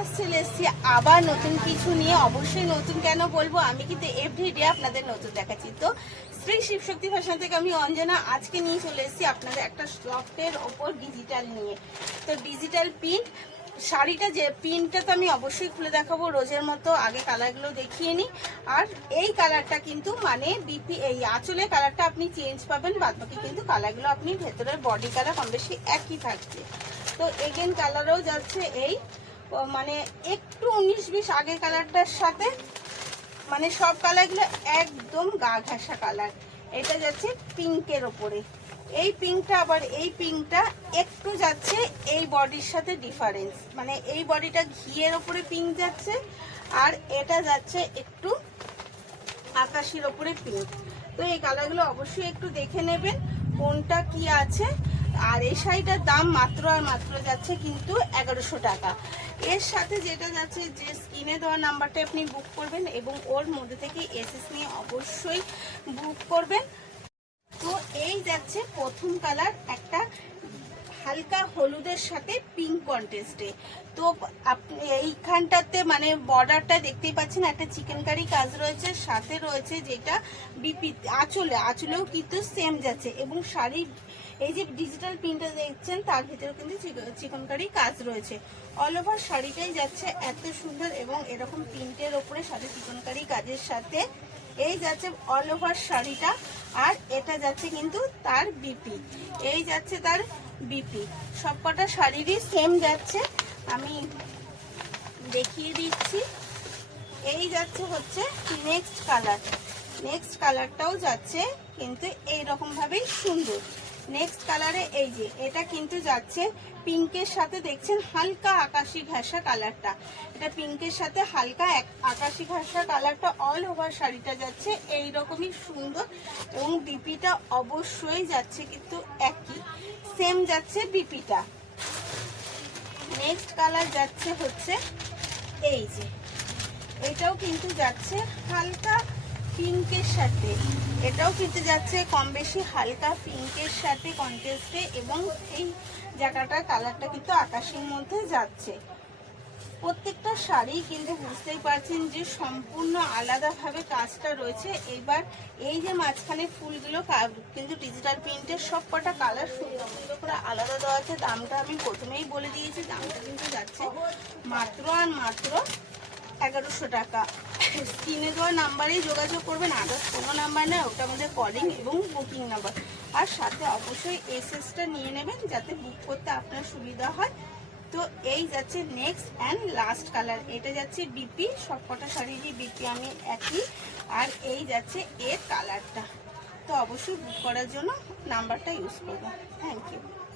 আজ চলে এসেছি আবার নতুন কিছু নিয়ে। অবশ্যই নতুন কেন বলবো, আমি কিন্তু এভরিডে আপনাদের নতুন দেখাচ্ছি। তো শ্রী শিবশক্তি ফ্যাশন থেকে আমি অঞ্জনা আজকে নিয়ে চলে এসেছি আপনাদের একটা সফটের ওপর ডিজিটাল নিয়ে। তো ডিজিটাল প্রিন্ট শাড়িটা, যে প্রিন্টটা তো আমি অবশ্যই খুলে দেখাবো রোজের মতো। আগে কালারগুলো দেখিয়ে নিই। আর এই কালারটা কিন্তু মানে বিপি এই আঁচলের কালারটা আপনি চেঞ্জ পাবেন, বাদবাকি কিন্তু কালারগুলো আপনি ভেতরের বডি কালার কম বেশি একই থাকছে। তো এগেন কালারও যাচ্ছে এই মানে একটু 19-20 আগের কালারটার সাথে, মানে সব কালারগুলো একদম গা ঘাসা কালার। এটা যাচ্ছে পিঙ্কের ওপরে। এই পিঙ্কটা আবার এই পিঙ্কটা একটু যাচ্ছে এই বডির সাথে ডিফারেন্স, মানে এই বডিটা ঘিয়ের ওপরে পিঙ্ক যাচ্ছে আর এটা যাচ্ছে একটু আকাশের ওপরে পিঙ্ক। তো এই কালারগুলো অবশ্যই একটু দেখে নেবেন কোনটা কি আছে। আর এই শাড়িটার দাম মাত্র আর মাত্র যাচ্ছে কিন্তু 1100 টাকা। এর সাথে যেটা যাচ্ছে, যে স্ক্রিনে দেওয়া নাম্বারটা আপনি বুক করবেন এবং ওর মধ্যে থেকে এসএস নিয়ে অবশ্যই বুক করবেন। তো এই যাচ্ছে প্রথম কালার, একটা হালকা হলুদের সাথে পিঙ্ক কন্ট্রাস্টে। তো আপনি এইখানটাতে মানে বর্ডারটা দেখতেই পাচ্ছেন, একটা চিকেন কারি কাজ রয়েছে, সাথে রয়েছে যেটা বিপি আঁচলেও কিন্তু সেম যাচ্ছে। এবং শাড়ির এই যে ডিজিটাল প্রিন্টটা দেখছেন তার ভিতরেও কিন্তু চিকেন কারি কাজ রয়েছে। অল ওভার শাড়িটাই যাচ্ছে এত সুন্দর এবং এরকম প্রিন্টের ওপরে সাথে চিকেন কারি কাজের সাথে এই যাচ্ছে অল ওভার শাড়িটা। আর এটা যাচ্ছে কিন্তু তার বিপি, এই যাচ্ছে তার বিপি। সবকটা শাড়িরই সেম যাচ্ছে, আমি দেখিয়ে দিচ্ছি। এই যাচ্ছে হচ্ছে নেক্সট কালার, নেক্সট কালারটাও যাচ্ছে কিন্তু এইরকম ভাবেই সুন্দর। নেক্সট কালারে এই যে এটা কিন্তু যাচ্ছে পিঙ্কের সাথে, দেখছেন হালকা আকাশি ঘাসা কালারটা, এটা পিঙ্কের সাথে হালকা আকাশি ঘাসা কালারটা। অল ওভার শাড়িটা যাচ্ছে এই রকমই সুন্দর এবং বিপিটা অবশ্যই যাচ্ছে কিন্তু একই সেম যাচ্ছে বিপিটা। নেক্সট কালার যাচ্ছে হচ্ছে এই যে, এটাও কিন্তু যাচ্ছে হালকা পিঙ্কের সাথে, এটাও কিন্তু যাচ্ছে কম বেশি হালকা পিঙ্কের সাথে কন্ট্রাস্টে এবং এই জায়গাটা কালারটা কিন্তু আকাশের মধ্যে যাচ্ছে। প্রত্যেকটা শাড়ি কিন্তু বুঝতেই পারছেন যে সম্পূর্ণ আলাদাভাবে কাজটা রয়েছে। এবার এই যে মাঝখানে ফুলগুলো কিন্তু ডিজিটাল প্রিন্টের সব কটা কালার সুন্দর করে আলাদা দেওয়া আছে। দামটা আমি প্রথমেই বলে দিয়েছি, দামটা কিন্তু যাচ্ছে মাত্র আর মাত্র 1100 টাকা। স্ক্রিনে দেওয়া নাম্বারেই যোগাযোগ করবেন, আদার্স কোনো নাম্বার নেই, ওটা আমাদের কলিং এবং বুকিং নাম্বার। আর সাথে অবশ্যই এসএসটা নিয়ে নেবেন যাতে বুক করতে আপনার সুবিধা হয়। তো এই যাচ্ছে নেক্সট অ্যান্ড লাস্ট কালার, এটা যাচ্ছে বিপি, সবকটা শাড়িরই বিপি আমি একই। আর এই যাচ্ছে এর কালারটা। তো অবশ্যই বুক করার জন্য নাম্বারটা ইউজ করবো। Thank you.